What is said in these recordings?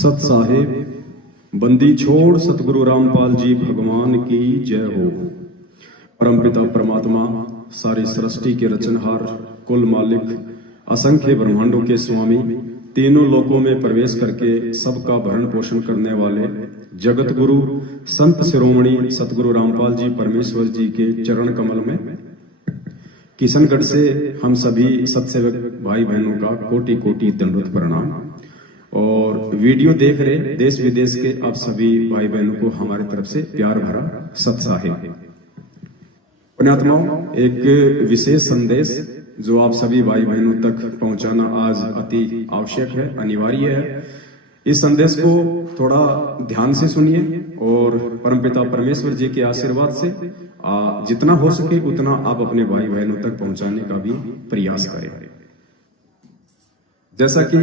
सत साहिब बंदी छोड़ सतगुरु रामपाल जी भगवान की जय हो। परमपिता परमात्मा सारी सृष्टि के रचनहार, कुल मालिक, असंख्य ब्रह्मांडों के स्वामी, तीनों लोकों में प्रवेश करके सबका भरण पोषण करने वाले जगत गुरु संत शिरोमणि सतगुरु रामपाल जी परमेश्वर जी के चरण कमल में किशनगढ़ से हम सभी सत्सेवक भाई बहनों का कोटि कोटि दंडवत प्रणाम। और वीडियो देख रहे देश विदेश के आप सभी भाई बहनों को हमारी तरफ से प्यार भरा सत साहिब। पुण्यात्माओं, एक विशेष संदेश जो आप सभी भाई बहनों तक पहुंचाना आज अति आवश्यक है, अनिवार्य है। इस संदेश को थोड़ा ध्यान से सुनिए और परमपिता परमेश्वर जी के आशीर्वाद से जितना हो सके उतना आप अपने भाई बहनों तक पहुंचाने का भी प्रयास करें। जैसा कि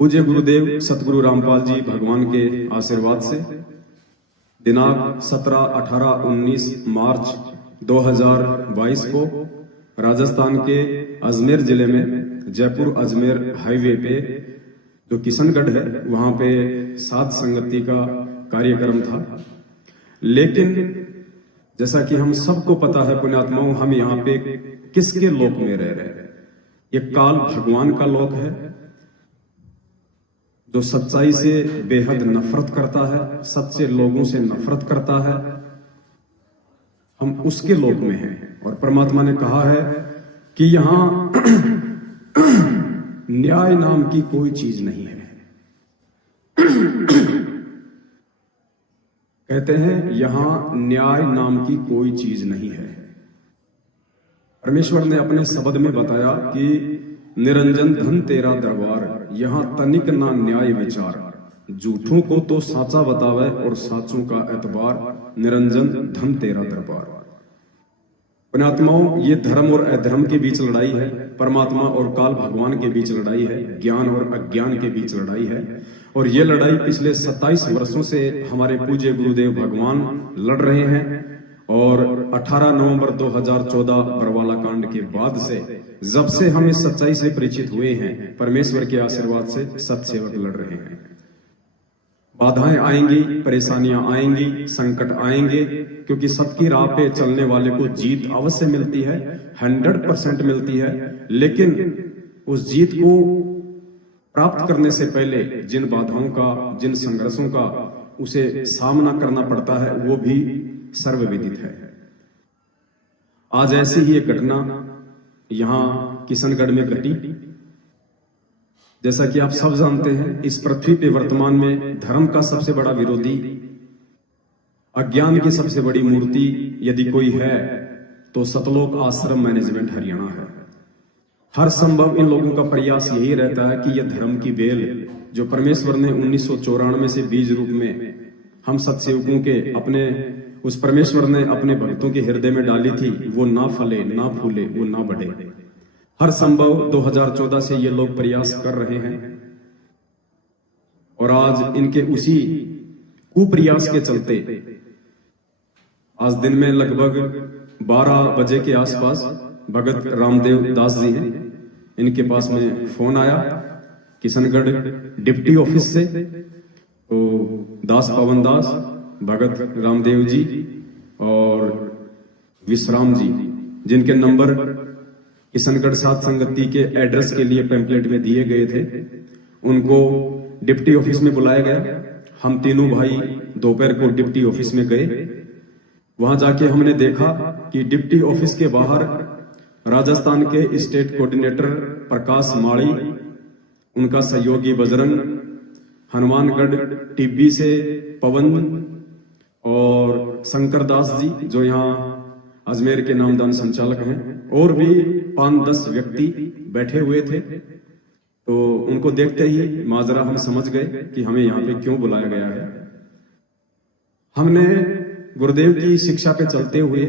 पूज्य गुरुदेव सतगुरु रामपाल जी भगवान के आशीर्वाद से दिनांक 17, 18, 19 मार्च 2022 को राजस्थान के अजमेर जिले में जयपुर अजमेर हाईवे पे जो किशनगढ़ है वहां पे साध संगति का कार्यक्रम था। लेकिन जैसा कि हम सबको पता है पुण्यात्माओं, हम यहाँ पे किसके लोक में रह रहे हैं? ये काल भगवान का लोक है जो सच्चाई से बेहद नफरत करता है, सच्चे लोगों से नफरत करता है। हम उसके लोक में हैं और परमात्मा ने कहा है कि यहां न्याय नाम की कोई चीज नहीं है। कहते हैं यहां न्याय नाम की कोई चीज नहीं है। परमेश्वर ने अपने शब्द में बताया कि निरंजन धन तेरा दरबार, यहां तनिक ना न्याय विचार, झूठों को तो साचा बतावे और साचों का एतबार, निरंजन धन तेरा दरबार। पुण्यात्माओं, ये धर्म और अधर्म के बीच लड़ाई है, परमात्मा और काल भगवान के बीच लड़ाई है, ज्ञान और अज्ञान के बीच लड़ाई है। और ये लड़ाई पिछले 27 वर्षों से हमारे पूज्य गुरुदेव भगवान लड़ रहे हैं। और 18 नवंबर 2014 बरवाला कांड के बाद से जब से हम इस सच्चाई से परिचित हुए हैं, परमेश्वर के आशीर्वाद से सत्सेवक लड़ रहे हैं। बाधाएं आएंगी, परेशानियां आएंगी, संकट आएंगे, क्योंकि सबकी राह पे चलने वाले को जीत अवश्य मिलती है, 100% मिलती है। लेकिन उस जीत को प्राप्त करने से पहले जिन बाधाओं का, जिन संघर्षों का उसे सामना करना पड़ता है वो भी सर्वविदित है। आज ऐसी ही एक घटना यहां किशनगढ़ में घटी। जैसा कि आप सब जानते हैं, इस पृथ्वी पे वर्तमान में धर्म का सबसे बड़ा विरोधी, अज्ञान की सबसे बड़ी मूर्ति यदि कोई है तो सतलोक आश्रम मैनेजमेंट हरियाणा है। हर संभव इन लोगों का प्रयास यही रहता है कि यह धर्म की बेल जो परमेश्वर ने 1994 से बीज रूप में हम सत्सेवकों के अपने उस परमेश्वर ने अपने भक्तों के हृदय में डाली थी, वो ना फले, ना फूले, वो ना बढ़े। हर संभव 2014 से ये लोग प्रयास कर रहे हैं और आज इनके उसी कुप्रयास के चलते आज दिन में लगभग 12 बजे के आसपास भगत रामदेव दास जी हैं, इनके पास में फोन आया किशनगढ़ डिप्टी ऑफिस से। तो दास पवन दास, भगत रामदेव जी और विश्राम जी, जिनके नंबर किशनगढ़ साध संगति के एड्रेस के लिए पैम्पलेट में दिए गए थे, उनको डिप्टी ऑफिस में बुलाया गया। हम तीनों भाई दोपहर को डिप्टी ऑफिस में गए। वहां जाके हमने देखा कि डिप्टी ऑफिस के बाहर राजस्थान के स्टेट कोऑर्डिनेटर प्रकाश माड़ी, उनका सहयोगी बजरंग, हनुमानगढ़ टिब्बी से पवन और शंकर दास जी जो यहाँ अजमेर के नामदान संचालक हैं, और भी 5-10 व्यक्ति बैठे हुए थे। तो उनको देखते ही माजरा हम समझ गए कि हमें यहाँ पे क्यों बुलाया गया है। हमने गुरुदेव की शिक्षा पे चलते हुए,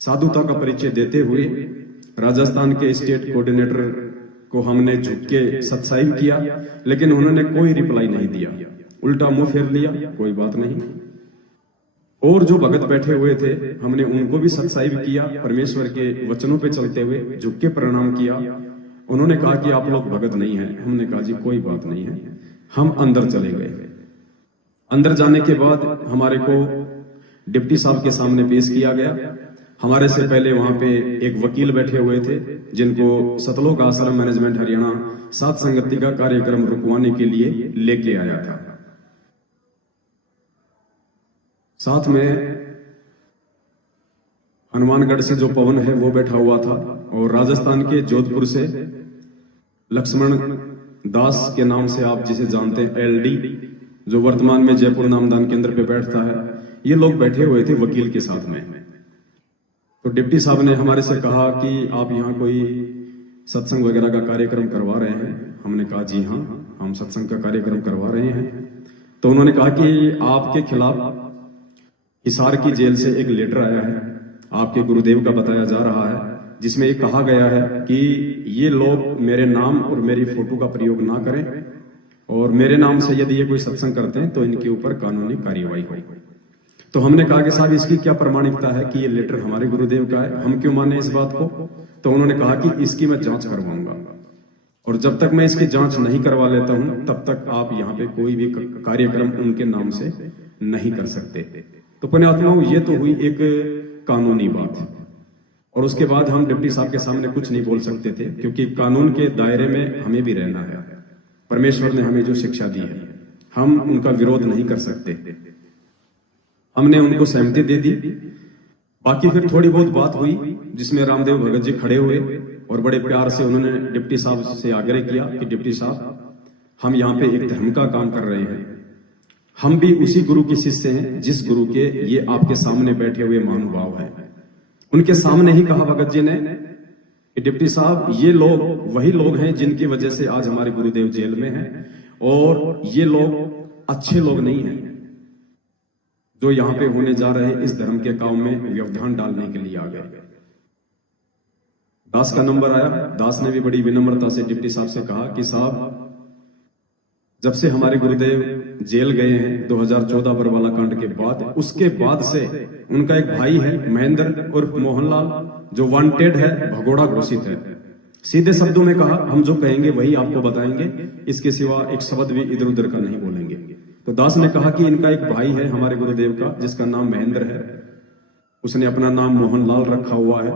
साधुता का परिचय देते हुए राजस्थान के स्टेट कोऑर्डिनेटर को हमने झुक के सत्साहिब किया, लेकिन उन्होंने कोई रिप्लाई नहीं दिया, उल्टा मुंह फेर लिया, कोई बात नहीं। और जो भगत बैठे हुए थे हमने उनको भी सत्साहिब किया, परमेश्वर के वचनों पे चलते हुए झुक के प्रणाम किया। उन्होंने कहा कि आप लोग भगत नहीं हैं। हमने कहा जी कोई बात नहीं है, हम अंदर चले गए। अंदर जाने के बाद हमारे को डिप्टी साहब के सामने पेश किया गया। हमारे से पहले वहां पे एक वकील बैठे हुए थे जिनको सतलोक आश्रम मैनेजमेंट हरियाणा सात संगति का कार्यक्रम रुकवाने के लिए लेके आया था। साथ में हनुमानगढ़ से जो पवन है वो बैठा हुआ था और राजस्थान के जोधपुर से लक्ष्मण दास के नाम से आप जिसे जानते हैं एलडी, जो वर्तमान में जयपुर नामदान केंद्र पे बैठता है, ये लोग बैठे हुए थे वकील के साथ में। तो डिप्टी साहब ने हमारे से कहा कि आप यहाँ कोई सत्संग वगैरह का कार्यक्रम करवा रहे हैं। हमने कहा जी हाँ, हम सत्संग का कार्यक्रम करवा रहे हैं। तो उन्होंने कहा कि आपके खिलाफ हिसार की जेल से एक लेटर आया है, आपके गुरुदेव का बताया जा रहा है, जिसमें ये कहा गया है कि ये लोग मेरे नाम और मेरी फोटो का प्रयोग ना करें और मेरे नाम से यदि ये कोई सत्संग करते हैं तो इनके ऊपर कानूनी कार्यवाही हो। तो हमने कहा कि साहब इसकी क्या प्रमाणिकता है कि ये लेटर हमारे गुरुदेव का है, हम क्यों माने इस बात को। तो उन्होंने कहा कि इसकी मैं जांच करवाऊंगा और जब तक मैं इसकी जांच नहीं करवा लेता हूं तब तक आप यहाँ पे कोई भी कार्यक्रम उनके नाम से नहीं कर सकते। तो पुण्यात्माओं, ये तो हुई एक कानूनी बात और उसके बाद हम डिप्टी साहब के सामने कुछ नहीं बोल सकते थे क्योंकि कानून के दायरे में हमें भी रहना है। परमेश्वर ने हमें जो शिक्षा दी है हम उनका विरोध नहीं कर सकते। हमने उनको सहमति दे दी। बाकी फिर थोड़ी बहुत बात हुई जिसमें रामदेव भगत जी खड़े हुए और बड़े प्यार से उन्होंने डिप्टी साहब से आग्रह किया कि डिप्टी साहब, हम यहाँ पे एक धर्म का काम कर रहे हैं, हम भी उसी गुरु के शिष्य हैं जिस गुरु के ये आपके सामने बैठे हुए महानुभाव हैं। उनके सामने ही कहा भगत जी ने कि डिप्टी साहब, ये लोग वही लोग हैं जिनकी वजह से आज हमारे गुरुदेव जेल में हैं और ये लोग अच्छे लोग नहीं हैं जो यहाँ पे होने जा रहे इस धर्म के काम में व्यवधान डालने के लिए आ गए। दास का नंबर आया। दास ने भी बड़ी विनम्रता से डिप्टी साहब से कहा कि साहब, जब से हमारे गुरुदेव जेल गए हैं 2014 बरवाला कांड के बाद, उसके बाद से उनका एक भाई है महेंद्र उर्फ मोहनलाल जो वांटेड है, भगोड़ा घोषित है। सीधे शब्दों में कहा, हम जो कहेंगे वही आपको बताएंगे, इसके सिवा एक शब्द भी इधर उधर का नहीं बोलेंगे। तो दास ने कहा कि इनका एक भाई है हमारे गुरुदेव का जिसका नाम महेंद्र है, उसने अपना नाम मोहनलाल रखा हुआ है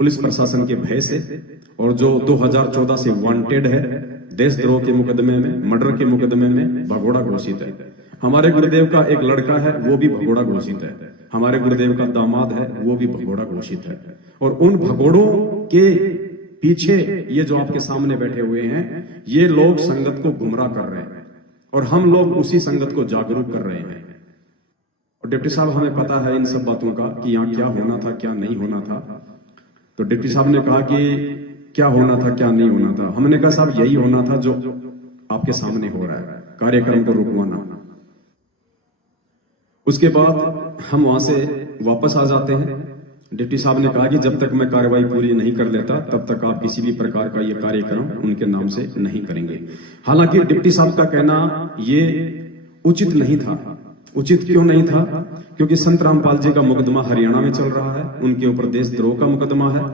पुलिस प्रशासन के भय से, और जो 2014 से वांटेड है देशद्रोह के मुकदमे में, मर्डर के मुकदमे में भगोड़ा घोषित है। हमारे गुरुदेव का एक लड़का है वो भी भगोड़ा घोषित है, हमारे गुरुदेव का दामाद है वो भी भगोड़ा घोषित है। और उन भगोड़ों के पीछे ये जो आपके सामने बैठे हुए हैं ये लोग संगत को गुमराह कर रहे हैं और हम लोग उसी संगत को जागरूक कर रहे हैं। और डिप्टी साहब, हमें पता है इन सब बातों का कि यहाँ क्या होना था क्या नहीं होना था। तो डिप्टी साहब ने कहा कि क्या होना था क्या नहीं होना था। हमने कहा साहब, यही होना था जो आपके सामने हो रहा है, कार्यक्रम को रुकवाना। उसके बाद हम वहां से वापस आ जाते हैं। डिप्टी साहब ने कहा कि जब तक मैं कार्रवाई पूरी नहीं कर लेता तब तक आप किसी भी प्रकार का ये कार्यक्रम उनके नाम से नहीं करेंगे। हालांकि डिप्टी साहब का कहना ये उचित नहीं था। उचित क्यों नहीं था? क्योंकि संत रामपाल जी का मुकदमा हरियाणा में चल रहा है, उनके ऊपर देशद्रोह का मुकदमा है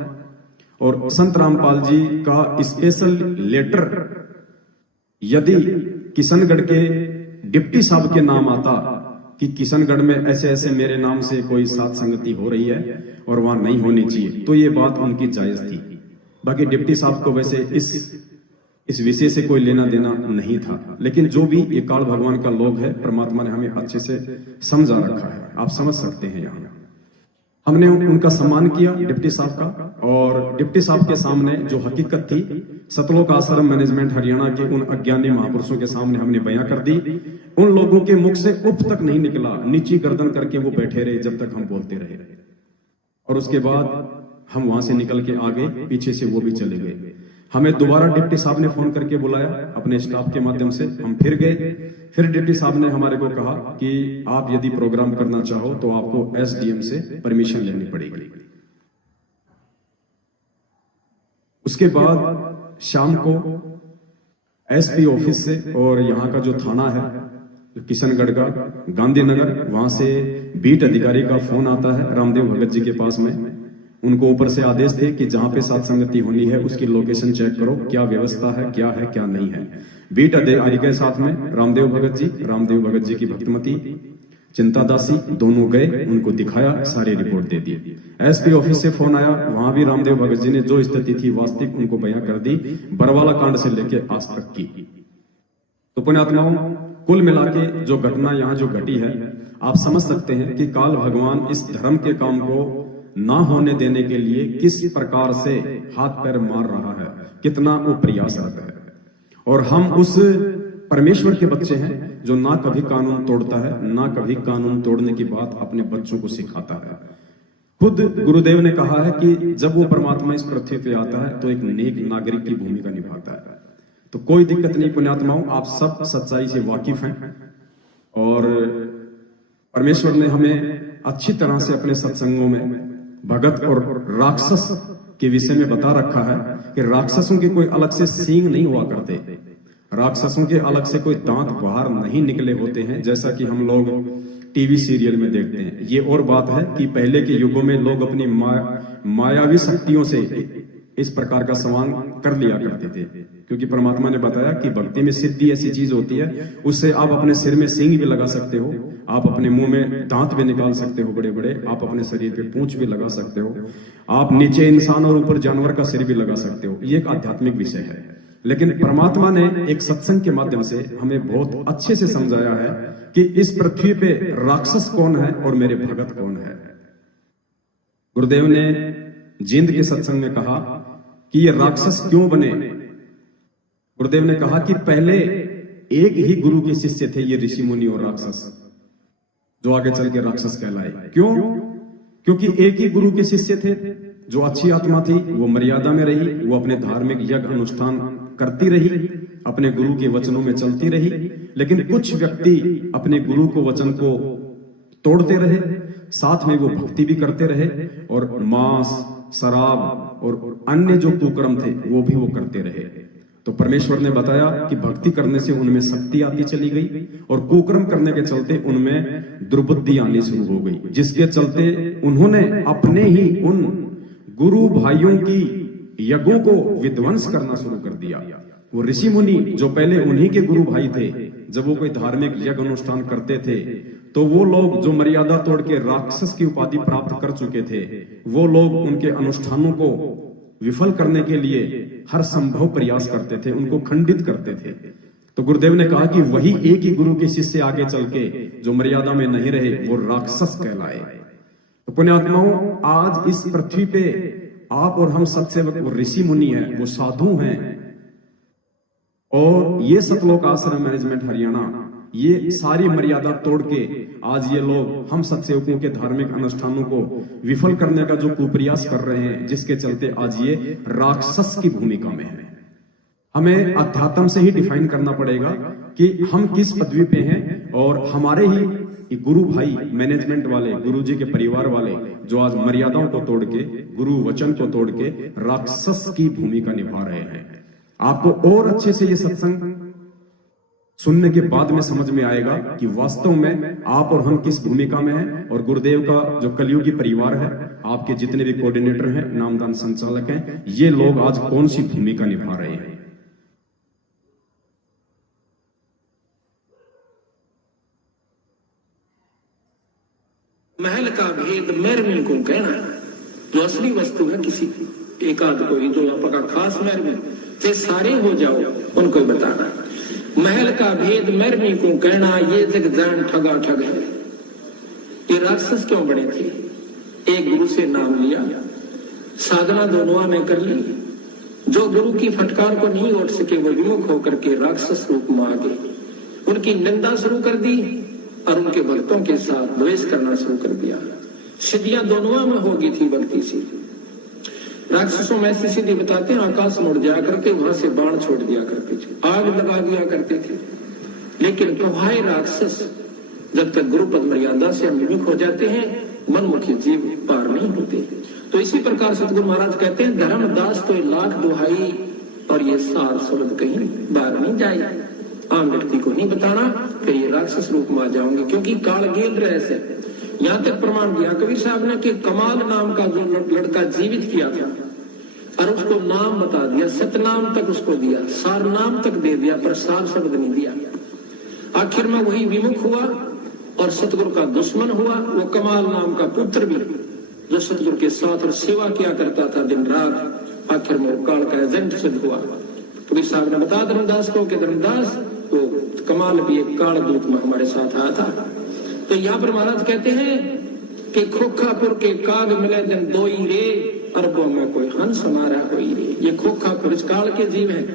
और संत रामपाल जी का स्पेशल लेटर यदि किशनगढ़ के डिप्टी साहब के नाम आता कि किशनगढ़ में ऐसे ऐसे मेरे नाम से कोई सात संगति हो रही है और वहां नहीं होनी चाहिए, तो ये बात उनकी जायज थी। बाकी डिप्टी साहब को वैसे इस विषय से कोई लेना देना नहीं था। लेकिन जो भी ये काल भगवान का लोग है, परमात्मा ने हमें अच्छे से समझा रखा है, आप समझ सकते हैं। यहाँ हमने उनका सम्मान किया डिप्टी साहब का, और डिप्टी साहब के सामने जो हकीकत थी सतलोक आश्रम मैनेजमेंट हरियाणा के उन अज्ञानी महापुरुषों के सामने हमने बयां कर दी। उन लोगों के मुख से उफ तक नहीं निकला, नीची गर्दन करके वो बैठे रहे जब तक हम बोलते रहे। और उसके बाद हम वहां से निकल के आ गए, पीछे से वो भी चले गए। हमें दोबारा डिप्टी साहब ने फोन करके बुलाया अपने स्टाफ के माध्यम से, हम फिर गए। फिर डिप्टी साहब ने हमारे को कहा कि आप यदि प्रोग्राम करना चाहो तो आपको एसडीएम से परमिशन लेनी पड़ेगी। उसके बाद शाम को एसपी ऑफिस से और यहाँ का जो थाना है किशनगढ़ का गांधीनगर, वहां से बीट अधिकारी का फोन आता है रामदेव भगत जी के पास में। उनको ऊपर से आदेश थे कि जहां पे सत्संगति होनी है उसकी लोकेशन चेक करो, क्या व्यवस्था है क्या नहीं है। बीट अधिकारी के साथ में रामदेव भगत जी की भक्तमती, चिंता दासी दोनों गए, उनको दिखाया, सारी रिपोर्ट दे दी। एसपी ऑफिस से फोन आया, वहां भी रामदेव भगत जी ने जो स्थिति थी वास्तविक उनको बयां कर दी, बरवाला कांड से लेके आज तक की। तो पुण्यात्माओं, कुल मिला के जो घटना यहाँ जो घटी है, आप समझ सकते हैं कि काल भगवान इस धर्म के काम को ना होने देने के लिए किस प्रकार से हाथ पैर मार रहा है, कितना वो प्रयासरत है। और हम उस परमेश्वर के बच्चे हैं जो ना कभी कानून तोड़ता है, ना कभी कानून तोड़ने की बात अपने बच्चों को सिखाता है। खुद गुरुदेव ने कहा है कि जब वो परमात्मा इस पृथ्वी पे आता है तो एक नेक नागरिक की भूमिका निभाता है। तो कोई दिक्कत नहीं पुण्यात्माओं, आप सब सच्चाई से वाकिफ हैं और परमेश्वर ने हमें अच्छी तरह से अपने सत्संगों में भगत और राक्षस के विषय में बता रखा है कि राक्षसों के कोई अलग से सींग नहीं हुआ करते, राक्षसों के अलग से कोई दांत बाहर नहीं निकले होते हैं, जैसा कि हम लोग टीवी सीरियल में देखते हैं। ये और बात है कि पहले के युगों में लोग अपनी मायावी शक्तियों से इस प्रकार का सवाल कर लिया करते थे, क्योंकि परमात्मा ने बताया कि भक्ति में सिद्धि ऐसी चीज होती है, उससे आप अपने सिर में सींग भी लगा सकते हो, आप अपने मुंह में दांत भी निकाल सकते हो बड़े बड़े, आप अपने शरीर पे पूंछ भी लगा सकते हो, आप नीचे इंसान और ऊपर जानवर का सिर भी लगा सकते हो। ये एक आध्यात्मिक विषय है, लेकिन परमात्मा ने एक सत्संग के माध्यम से हमें बहुत अच्छे से समझाया है कि इस पृथ्वी पे राक्षस कौन है और मेरे भगत कौन है। गुरुदेव ने जिंद के सत्संग में कहा कि ये राक्षस क्यों बने। गुरुदेव ने कहा कि पहले एक ही गुरु के शिष्य थे ये ऋषि मुनि और राक्षस, जो आगे चल के राक्षस कहलाए। क्यों? क्योंकि एक ही गुरु के शिष्य थे, जो अच्छी आत्मा थी, वो मर्यादा में रही, वो अपने धार्मिक यज्ञ अनुष्ठान करती रही, अपने गुरु के वचनों में चलती रही। लेकिन कुछ व्यक्ति अपने गुरु को वचन को तोड़ते रहे, साथ में वो भक्ति भी करते रहे और मांस, शराब और अन्य जो कुकर्म थे वो भी वो करते रहे। तो परमेश्वर ने बताया कि भक्ति करने से उनमें शक्ति आती चली गई और कुकर्म करने के चलते उनमें दुर्बुद्धि आनी शुरू हो गई, जिसके चलते उन्होंने अपने ही उन गुरु भाइयों की यज्ञों को विध्वंस करना शुरू कर दिया। वो ऋषि मुनि जो पहले उन्हीं के गुरु भाई थे, जब वो कोई धार्मिक यज्ञ अनुष्ठान करते थे तो वो लोग जो मर्यादा तोड़ के राक्षस की उपाधि प्राप्त कर चुके थे, वो लोग उनके अनुष्ठानों को विफल करने के लिए हर संभव प्रयास करते थे, उनको खंडित करते थे। तो गुरुदेव ने कहा कि वही एक ही गुरु के शिष्य आगे चल के जो मर्यादा में नहीं रहे वो राक्षस कहलाए। तो पुण्यात्माओं, आज इस पृथ्वी पे आप और हम सत्सेवक, वो ऋषि मुनि हैं, वो साधु हैं, और ये सतलोक आश्रम मैनेजमेंट हरियाणा ये सारी मर्यादा तोड़ के आज ये लोग हम सत्सेवकों के धार्मिक अनुष्ठानों को विफल करने का जो कुप्रयास कर रहे हैं, जिसके चलते आज ये राक्षस की भूमिका में है। हमें अध्यात्म से ही डिफाइन करना पड़ेगा कि हम किस पदवी पे हैं, और हमारे ही गुरु भाई मैनेजमेंट वाले, गुरु जी के परिवार वाले जो आज मर्यादाओं को तोड़ के, गुरु वचन को तोड़ के राक्षस की भूमिका निभा रहे हैं। आपको और अच्छे से ये सत्संग सुनने के बाद में समझ में आएगा कि वास्तव में आप और हम किस भूमिका में हैं, और गुरुदेव का जो कलियुगी परिवार है, आपके जितने भी कोऑर्डिनेटर हैं, नामदान संचालक हैं, ये लोग आज कौन सी भूमिका निभा रहे हैं। महल का भेद मैरमी को कहना, जो असली वस्तु है किसी एक आध कोई जो आपका खास मैरमी से सारे हो जाओ उनको बताना। महल का भेद मैरमी को कहना, ये जग जान ठगा ठग है। ये राक्षस क्यों बने थे? एक गुरु से नाम लिया, साधना दोनों ने कर ली, जो गुरु की फटकार को नहीं उठ सके वो विमुख होकर के राक्षस रूप में आ गए, उनकी निंदा शुरू कर दी और उनके भक्तों के साथ द्वेष करना शुरू कर दिया। सिद्धियां दोनों में होगी थी बनती सी। राक्षसों में ऐसी सिद्धि बताते हैं, आकाश में उड़ जाया करके वहां से बाण छोड़ दिया करते थे, आग लगा दिया करते थे। लेकिन प्रभाए राक्षस जब तक गुरु पद मर्यादा से हम विमुख हो जाते हैं, मनमुखी जीव पार नहीं होते। तो इसी प्रकार सतगुरु महाराज कहते हैं, धर्मदास तो लाख दुहाई और ये सार शब्द कहीं बाहर नहीं जाए। आम व्यक्ति को नहीं बताना, फिर ये राक्षस रूप में आ जाओगे, क्योंकि काल गेल रहे से यहां तक प्रमाण दिया कबीर साहब ने कि कमाल नाम का जो लड़का जीवित किया था और उसको नाम बता दिया, सतनाम तक उसको दिया, सार नाम तक दे दिया, पर सार शब्द नहीं दिया। आखिर में वही विमुख हुआ और सतगुरु का दुश्मन हुआ। वो कमाल नाम का पुत्र भी जो सतगुरु के साथ और सेवा किया करता था दिन रात, आखिर में वो काल का एजेंट सिद्ध हुआ। कबीर साहब ने बताया धर्मदास को कि धर्मदास वो कमाल भी एक काल दूत में हमारे साथ आया था। तो यहाँ पर महाराज कहते हैं कि खोखापुर के काग मिले दिन दो ही रे, अरबों में कोई हंस हमारा कोई रे। ये खोखापुर इस काल के जीव हैं,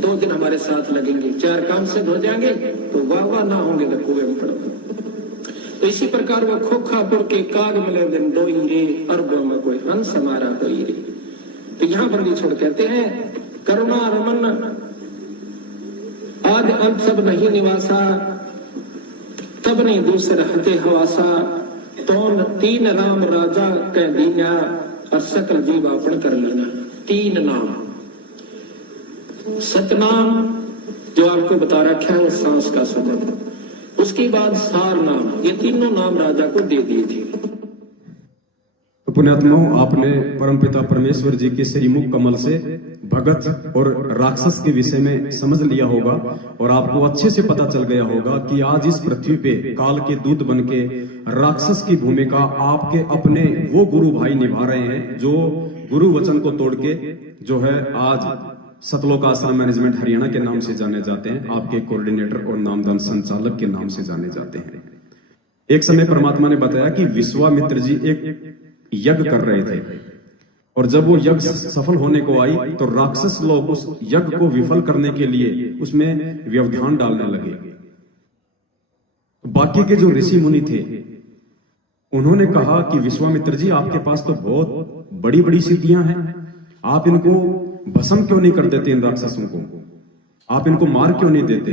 2 दिन हमारे साथ लगेंगे, 4 काम से हो जाएंगे तो वाह वाह ना होंगे तो कुएं में पड़ोगे। तो इसी प्रकार वो खोखापुर के काग मिले दिन दो ही रे, अरबों में कोई हंस हमारा कोई रे। तो यहाँ पर भी छोड़ कहते हैं करुणा रमन आदि अंत सब नहीं निवासा, तब नहीं दूसरे हते हवासा, तो 3 राम राजा कह दीना और सकल जीव आपन कर लेना। 3 नाम, सतनाम जो आपको बता रखा है वो सांस का शब्द, उसके बाद सार नाम, ये तीनों नाम राजा को दे दिए थे। तो पुण्यात्माओं, आपने परमपिता परमेश्वर जी के श्रीमुख कमल से भगत और राक्षस के विषय में समझ लिया होगा और आपको अच्छे से पता चल गया होगा कि आज इस पृथ्वी पे काल के दूत बनके राक्षस की भूमिका आपके अपने वो गुरु भाई निभा रहे हैं जो गुरु वचन को तोड़ के जो है आज सतलोक आश्रम मैनेजमेंट हरियाणा के नाम से जाने जाते हैं, आपके कोऑर्डिनेटर और नामदान संचालक के नाम से जाने जाते हैं। एक समय परमात्मा ने बताया कि विश्वामित्र जी एक यज्ञ कर रहे थे और जब वो यज्ञ सफल होने को आई तो राक्षस लोग उस यज्ञ को विफल करने के लिए उसमें व्यवधान डालने लगे। तो बाकी के जो ऋषि मुनि थे उन्होंने कहा कि विश्वामित्र जी आपके पास तो बहुत बड़ी बड़ी सिद्धियां हैं, आप इनको भस्म क्यों नहीं कर देते, इन राक्षसों को आप इनको मार क्यों नहीं देते।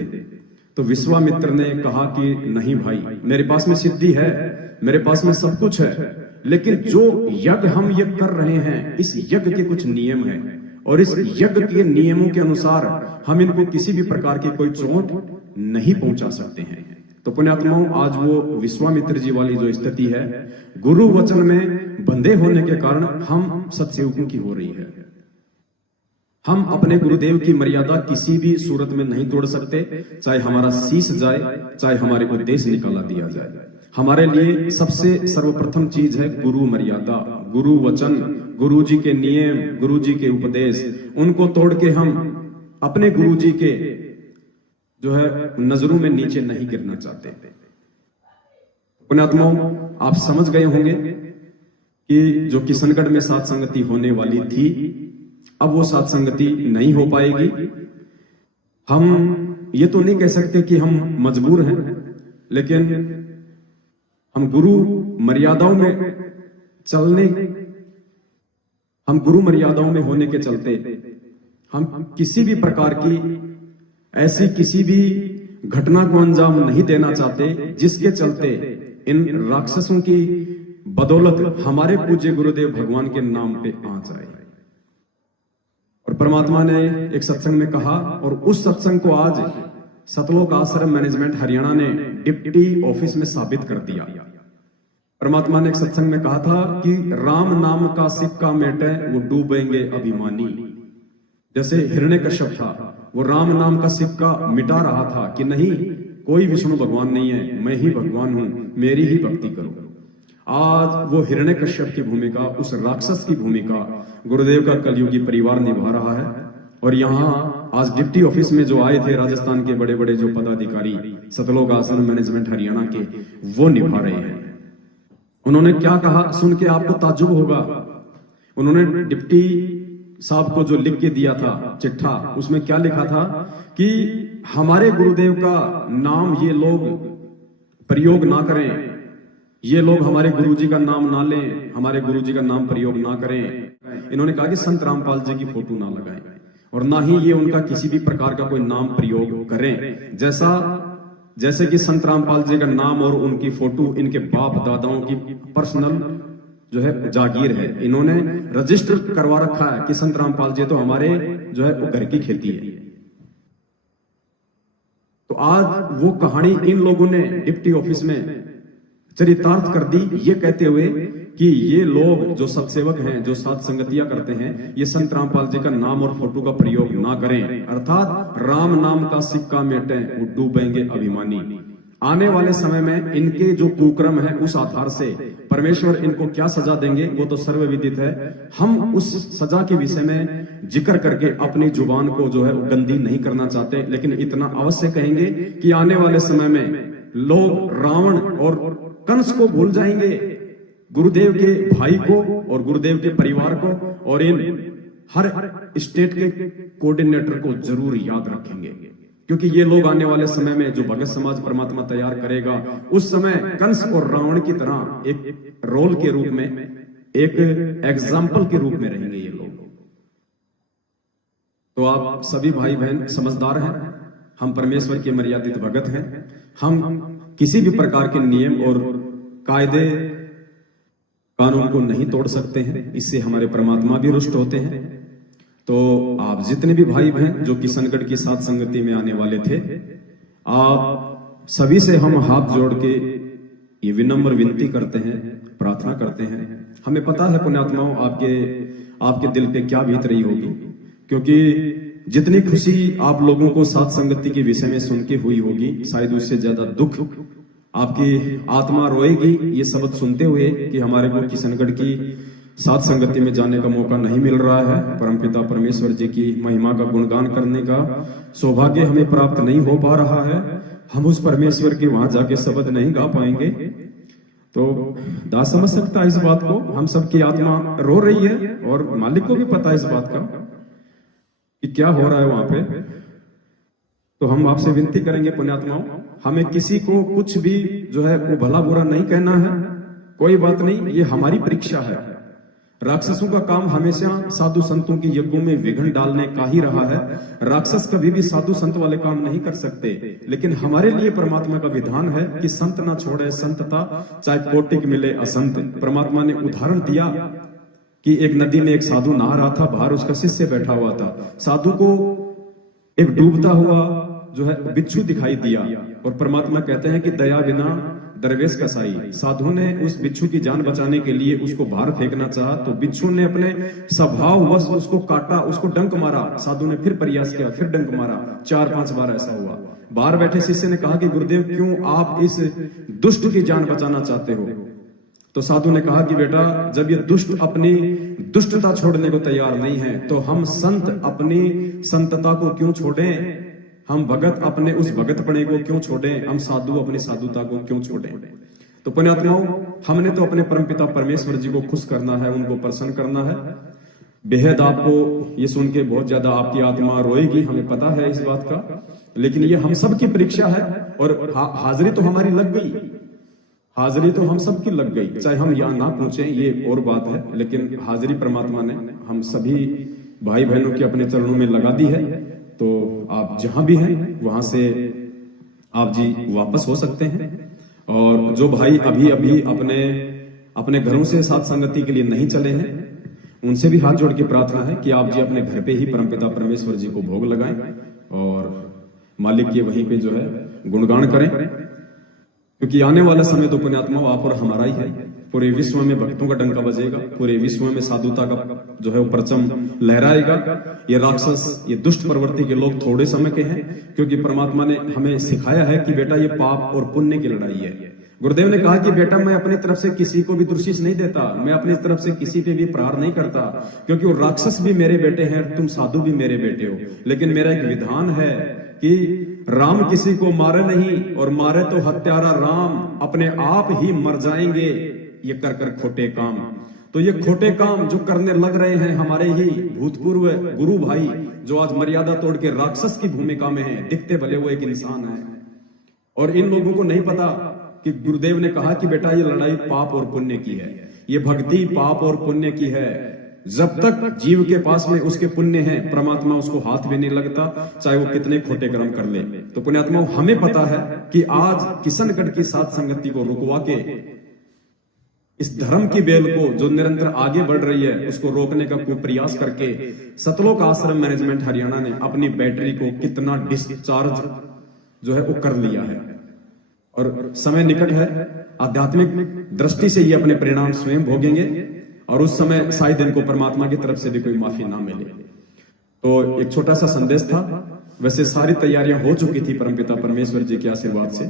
तो विश्वामित्र ने कहा कि नहीं भाई, मेरे पास में सिद्धि है, मेरे पास में सब कुछ है, लेकिन जो यज्ञ हम ये कर रहे हैं इस यज्ञ के कुछ नियम हैं और इस यज्ञ के नियमों के अनुसार हम इनको किसी भी प्रकार की कोई चोट नहीं पहुंचा सकते हैं। तो पुण्यात्माओं, आज वो विश्वामित्र जी वाली जो स्थिति है गुरु वचन में बंधे होने के कारण हम सत्सेवकों की हो रही है। हम अपने गुरुदेव की मर्यादा किसी भी सूरत में नहीं तोड़ सकते, चाहे हमारा शीश जाए, चाहे हमारे को देश निकाला दिया जाए। हमारे लिए सबसे सर्वप्रथम चीज है गुरु मर्यादा, गुरु वचन, गुरु जी के नियम, गुरु जी के उपदेश। उनको तोड़ के हम अपने गुरु जी के जो है नजरों में नीचे नहीं गिरना चाहते। पुण्यात्माओं, आप समझ गए होंगे कि जो किशनगढ़ में सात संगति होने वाली थी अब वो सात संगति नहीं हो पाएगी। हम ये तो नहीं कह सकते कि हम मजबूर हैं, लेकिन हम गुरु मर्यादाओं में चलने, हम गुरु मर्यादाओं में होने के चलते हम किसी भी प्रकार की ऐसी किसी भी घटना को अंजाम नहीं देना चाहते जिसके चलते इन राक्षसों की बदौलत हमारे पूज्य गुरुदेव भगवान के नाम पे आ जाए। और परमात्मा ने एक सत्संग में कहा और उस सत्संग को आज सतलोक आश्रम मैनेजमेंट हरियाणा ने डिप्टी ऑफिस में साबित कर दिया। परमात्मा ने एक सत्संग में कहा था कि राम नाम का सिक्का मेटे वो डूबेंगे अभिमानी। जैसे हिरण्यकश्यप था, वो राम नाम का सिक्का मिटा रहा था कि नहीं, कोई विष्णु भगवान नहीं है, मैं ही भगवान हूं, मेरी ही भक्ति करो। आज वो हिरण्यकश्यप की भूमिका, उस राक्षस की भूमिका गुरुदेव का कलयुगी परिवार निभा रहा है। और यहाँ आज डिप्टी ऑफिस में जो आए थे राजस्थान के बड़े बड़े जो पदाधिकारी सतलोक आश्रम मैनेजमेंट हरियाणा के, वो निभा रहे हैं। उन्होंने क्या कहा सुन के आपको ताज्जुब होगा। उन्होंने डिप्टी साहब को जो लिख के दिया था चिट्ठा, उसमें क्या लिखा था कि हमारे गुरुदेव का नाम ये लोग प्रयोग ना करें, ये लोग हमारे गुरुजी का नाम ना लें, हमारे गुरुजी का नाम प्रयोग ना करें। इन्होंने कहा कि संत रामपाल जी की फोटो ना लगाएं और ना ही ये उनका किसी भी प्रकार का कोई नाम प्रयोग करें। जैसे कि संत रामपाल जी का नाम और उनकी फोटो इनके बाप दादाओं की पर्सनल जो है जागीर है, इन्होंने रजिस्टर करवा रखा है कि संत रामपाल जी तो हमारे जो है वो घर की खेती है। तो आज वो कहानी इन लोगों ने डिप्टी ऑफिस में चरितार्थ कर दी, ये कहते हुए कि ये लोग जो सत्सेवक हैं, जो सात संगतियां करते हैं, ये संत रामपाल जी का नाम और फोटो का प्रयोग ना करें, अर्थात राम नाम का सिक्का मेटे वो डूबेंगे अभिमानी। आने वाले समय में इनके जो कुक्रम है उस आधार से परमेश्वर इनको क्या सजा देंगे वो तो सर्वविदित है। हम उस सजा के विषय में जिक्र करके अपनी जुबान को जो है वो गंदी नहीं करना चाहते, लेकिन इतना अवश्य कहेंगे कि आने वाले समय में लोग रावण और कंस को भूल जाएंगे, गुरुदेव के भाई को और गुरुदेव के परिवार को, और इन हर स्टेट के कोऑर्डिनेटर को जरूर याद रखेंगे, क्योंकि ये लोग आने वाले समय में जो भगत समाज परमात्मा तैयार करेगा उस समय कंस और रावण की तरह एक रोल के रूप में, एक एग्जाम्पल के रूप में रहेंगे ये लोग। तो आप सभी भाई बहन समझदार हैं, हम परमेश्वर के मर्यादित भगत हैं, हम किसी भी प्रकार के नियम और कायदे कानून को नहीं तोड़ सकते हैं, इससे हमारे परमात्मा भी रुष्ट होते हैं। तो आप जितने भी भाई बहन जो किशनगढ़ की सात संगति में आने वाले थे, आप सभी से हम हाथ जोड़ के ये विनम्र विनती करते हैं, प्रार्थना करते हैं। हमें पता है पुण्यात्माओं आपके दिल पे क्या बीत रही होगी, क्योंकि जितनी खुशी आप लोगों को सात संगति के विषय में सुन के हुई होगी, शायद उससे ज्यादा दुख आपकी आत्मा रोएगी ये शब्द सुनते हुए कि हमारे को किशनगढ़ की सात संगति में जाने का मौका नहीं मिल रहा है, परमपिता परमेश्वर जी की महिमा का गुणगान करने का सौभाग्य हमें प्राप्त नहीं हो पा रहा है, हम उस परमेश्वर के वहां जाके शब्द नहीं गा पाएंगे। तो दास समझ सकता है इस बात को, हम सबकी आत्मा रो रही है और मालिक को भी पता है इस बात का कि क्या हो रहा है वहां पे। तो हम आपसे विनती करेंगे पुण्यात्माओं, हमें किसी को कुछ भी जो है वो भला बुरा नहीं कहना है, कोई बात नहीं, ये हमारी परीक्षा है। राक्षसों का काम हमेशा साधु संतों की यज्ञों में विघ्न डालने का ही रहा है। राक्षस कभी भी साधु संत वाले काम नहीं कर सकते, लेकिन हमारे लिए परमात्मा का विधान है कि संत ना छोड़े संतता, चाहे कोटिक मिले असंत। परमात्मा ने उदाहरण दिया कि एक नदी में एक साधु नहा रहा था, बाहर उसका शिष्य बैठा हुआ था। साधु को एक डूबता हुआ जो है बिच्छू दिखाई दिया और परमात्मा कहते हैं कि दया बिना दरवेश कसाई। साधु ने उस बिच्छू की जान बचाने के लिए उसको बाहर फेंकना चाहा तो बिच्छू ने अपने स्वभाववश उसको काटा, उसको डंक मारा। साधु ने फिर प्रयास किया, फिर डंक मारा, 4-5 बार ऐसा हुआ। बाहर बैठे शिष्य ने कहा कि गुरुदेव क्यों आप इस दुष्ट की जान बचाना चाहते हो? तो साधु ने कहा कि बेटा जब ये दुष्ट अपनी दुष्टता छोड़ने को तैयार नहीं है तो हम संत अपनी संतता को क्यों छोड़ें, हम भगत अपने उस भगतपने को क्यों छोड़ें, हम साधु अपनी साधुता को क्यों छोड़ें। तो पुण्यात्माओं, हमने तो अपने परमपिता परमेश्वर जी को खुश करना है, उनको प्रसन्न करना है। बेहद आपको ये सुन के बहुत ज्यादा आपकी आत्मा रोएगी, हमें पता है इस बात का, लेकिन ये हम सब की परीक्षा है। और हाजिरी तो हमारी लग गई, हाजिरी तो हम सबकी लग गई, चाहे हम यहाँ ना पहुंचे ये और बात है, लेकिन हाजिरी परमात्मा ने हम सभी भाई बहनों की अपने चरणों में लगा दी है। तो आप जहां भी हैं वहां से आप जी वापस हो सकते हैं। और जो भाई अभी अभी अपने घरों से साथ संगति के लिए नहीं चले हैं, उनसे भी हाथ जोड़ के प्रार्थना है कि आप जी अपने घर पे ही परमपिता परमेश्वर जी को भोग लगाएं और मालिक के वहीं पे जो है गुणगान करें, क्योंकि आने वाला समय तो पुण्यात्मा आप और हमारा ही है। पूरे विश्व में भक्तों का डंका बजेगा, पूरे विश्व में साधुता का जो है वो परचम लहराएगा। ये राक्षस, ये दुष्ट प्रवृत्ति के लोग थोड़े समय के हैं, क्योंकि परमात्मा ने हमें सिखाया है कि बेटा ये पाप और पुण्य की लड़ाई है। गुरुदेव ने कहा कि बेटा मैं अपनी तरफ से किसी को भी दुर्शिष नहीं देता, मैं अपनी तरफ से किसी पे भी प्रहार नहीं करता, क्योंकि वो राक्षस भी मेरे बेटे हैं, तुम साधु भी मेरे बेटे हो। लेकिन मेरा एक विधान है कि राम किसी को मारे नहीं, और मारे तो हत्यारा राम, अपने आप ही मर जाएंगे ये कर कर खोटे काम। तो ये खोटे काम जो करने लग रहे हैं हमारे ही भूतपूर्व गुरु भाई, जो आज मर्यादा तोड़ के राक्षस की भूमिका में है, दिखते भले वो एक इंसान है। और इन लोगों को नहीं पता कि गुरुदेव ने कहा कि बेटा ये लड़ाई पाप और पुण्य की है, ये भक्ति पाप और पुण्य की है। जब तक जीव के पास में उसके पुण्य है, परमात्मा उसको हाथ भी नहीं लगता, चाहे वो कितने खोटे कर्म कर ले। तो पुण्यात्मा हमें पता है कि आज किशनगढ़ की सात संगति को रुकवा के इस धर्म की बेल को जो निरंतर आगे बढ़ रही है उसको रोकने का कोई प्रयास करके सतलोक आश्रम मैनेजमेंट हरियाणा ने अपनी बैटरी को कितना डिस्चार्ज जो है वो कर लिया है। और समय निकट है, आध्यात्मिक दृष्टि से ये अपने परिणाम स्वयं भोगेंगे और उस समय शायद इनको परमात्मा की तरफ से भी कोई माफी ना मिले। तो एक छोटा सा संदेश था। वैसे सारी तैयारियां हो चुकी थी परमपिता परमेश्वर जी के आशीर्वाद से,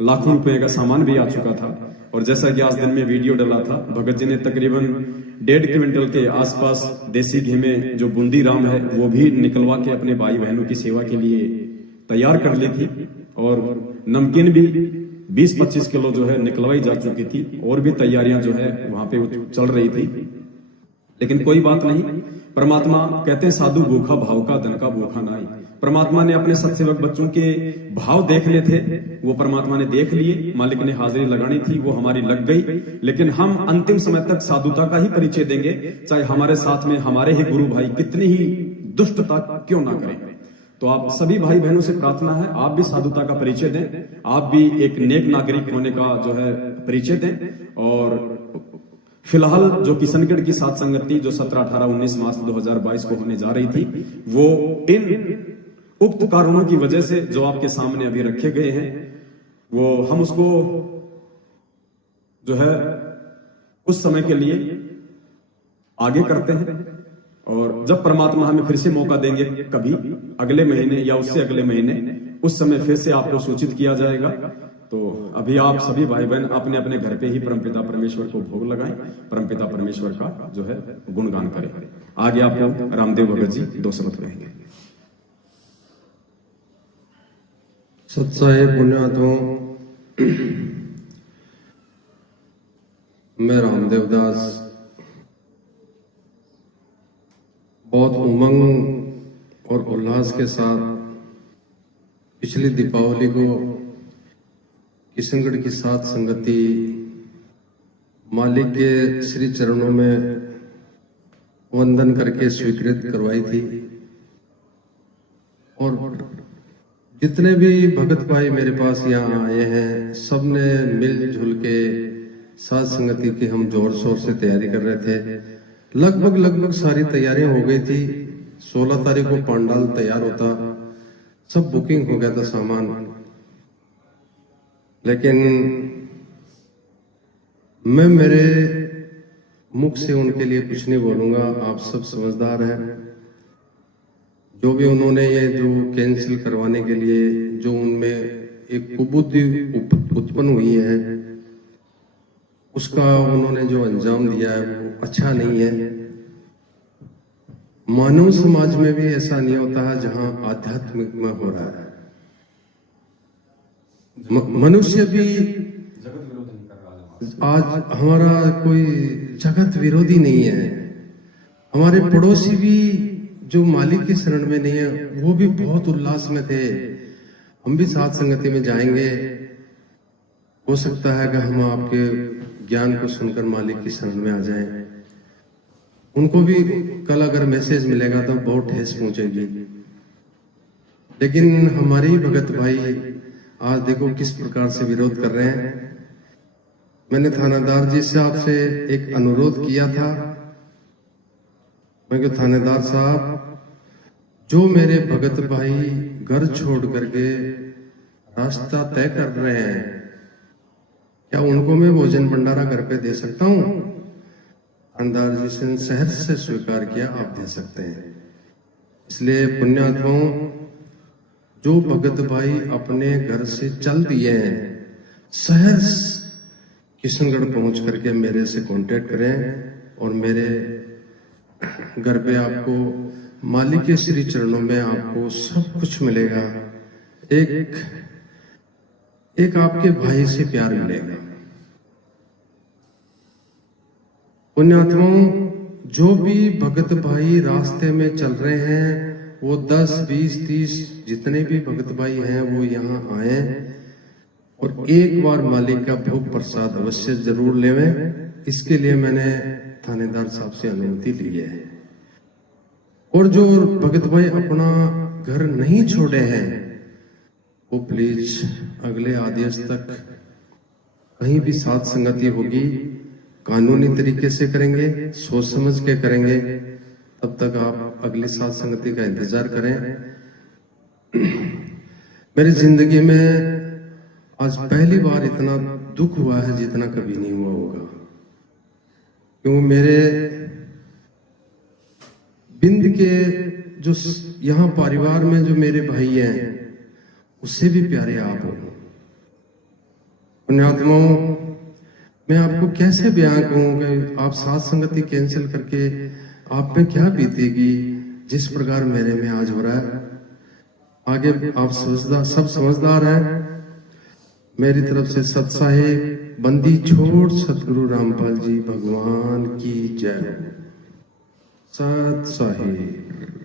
लाखों रुपए का सामान भी आ चुका था। और जैसा कि आज दिन में वीडियो डला था, भगत जी ने तकरीबन 1.5 क्विंटल के आसपास देसी घी में जो बूंदी राम है वो भी निकलवा के अपने भाई बहनों की सेवा के लिए तैयार कर ली थी। और नमकीन भी 20-25 किलो जो है निकलवाई जा चुकी थी, और भी तैयारियां जो है वहां पे चल रही थी। लेकिन कोई बात नहीं, परमात्मा कहते हैं साधु भूखा भाव का धन का भूखा ना ही। परमात्मा ने अपने सत्सेवक बच्चों के भाव देखने थे, वो परमात्मा ने देख लिए। मालिक ने हाजिरी लगानी थी, वो हमारी लग गई। लेकिन हम अंतिम समय तक साधुता का ही परिचय देंगे, चाहे हमारे साथ में हमारे ही गुरु भाई कितनी ही दुष्टता क्यों ना करें। तो आप सभी भाई बहनों से प्रार्थना है, आप भी साधुता का परिचय दें, आप भी एक नेक नागरिक होने का जो है परिचय दें। और फिलहाल जो किशनगढ़ की सात संगति जो 17, 18, 19 मार्च 2022 को होने जा रही थी, वो इन उक्त कारणों की वजह से जो आपके सामने अभी रखे गए हैं, वो हम उसको जो है उस समय के लिए आगे करते हैं। और जब परमात्मा हमें फिर से मौका देंगे, कभी अगले महीने या उससे अगले महीने, उस समय फिर से आपको सूचित किया जाएगा। तो अभी आप सभी भाई बहन अपने अपने घर पे ही परमपिता परमेश्वर को भोग लगाएं, परमपिता परमेश्वर का जो है गुणगान करें। आगे आपको रामदेव भगत जी 2 शब्द कहेंगे। सत्साहे पुण्यात्मों, मैं रामदेव दास बहुत उमंग और उल्लास के साथ पिछली दीपावली को किशनगढ़ की सात संगति मालिक के श्री चरणों में वंदन करके स्वीकृत करवाई थी। और जितने भी भगत भाई मेरे पास यहाँ आए हैं, सबने मिलजुल के सात संगति की हम जोर शोर से तैयारी कर रहे थे। लगभग सारी तैयारियां हो गई थी। 16 तारीख को पंडाल तैयार होता, सब बुकिंग हो गया था सामान। लेकिन मैं मेरे मुख से उनके लिए कुछ नहीं बोलूंगा, आप सब समझदार हैं। जो भी उन्होंने ये जो कैंसिल करवाने के लिए जो उनमें एक कुबुद्धि उत्पन्न हुई है, उसका उन्होंने जो अंजाम दिया है वो अच्छा नहीं है। मानव समाज में भी ऐसा नहीं होता है जहां आध्यात्मिक में हो रहा है। मनुष्य भी आज हमारा कोई जगत विरोधी नहीं है। हमारे पड़ोसी भी जो मालिक की शरण में नहीं है, वो भी बहुत उल्लास में थे। हम भी साथ संगति में जाएंगे, हो सकता है कि हम आपके ज्ञान को सुनकर मालिक की शरण में आ जाएं। उनको भी कल अगर मैसेज मिलेगा तो बहुत ठेस पहुंचेगी। लेकिन हमारी भगत भाई आज देखो किस प्रकार से विरोध कर रहे हैं। मैंने थानेदार जी साहब से एक अनुरोध किया था, मैं कहा थानेदार साहब, जो मेरे भगत भाई घर छोड़ करके रास्ता तय कर रहे हैं, क्या उनको मैं भोजन भंडारा घर पे दे सकता हूं? थानेदार जी ने सहज से स्वीकार किया, आप दे सकते हैं। इसलिए पुण्यात्माओं, जो भगत भाई अपने घर से चल दिए हैं, सहज किशनगढ़ पहुंच करके मेरे से कांटेक्ट करें और मेरे घर पे आपको मालिक के श्री चरणों में आपको सब कुछ मिलेगा। एक आपके भाई से प्यार मिलेगा। पुण्यात्माओं, जो भी भगत भाई रास्ते में चल रहे हैं, वो 10, 20, 30 जितने भी भगत भाई हैं वो यहाँ आए और एक बार मालिक का भोग प्रसाद अवश्य जरूर लेवें। इसके लिए मैंने थानेदार साहब से अनुमति ली है। और जो भगत भाई अपना घर नहीं छोड़े हैं, वो प्लीज अगले आदेश तक कहीं भी साथ संगति होगी, कानूनी तरीके से करेंगे, सोच समझ के करेंगे। तब तक आप अगली साथ संगति का इंतजार करें। मेरी जिंदगी में आज पहली बार इतना दुख हुआ है जितना कभी नहीं हुआ होगा। क्यों मेरे बिंद के जो यहाँ परिवार में जो मेरे भाई हैं उससे भी प्यारे आप हो। पुण्यात्माओं, मैं आपको कैसे बयां कहूं कि आप साथ संगति कैंसिल करके आप पे क्या बीतेगी जिस प्रकार मेरे में आज हो रहा है। आगे आप सब समझदार हैं। मेरी तरफ से सत साहिब बंदी छोड़ सतगुरु रामपाल जी भगवान की जय। सत साहिब।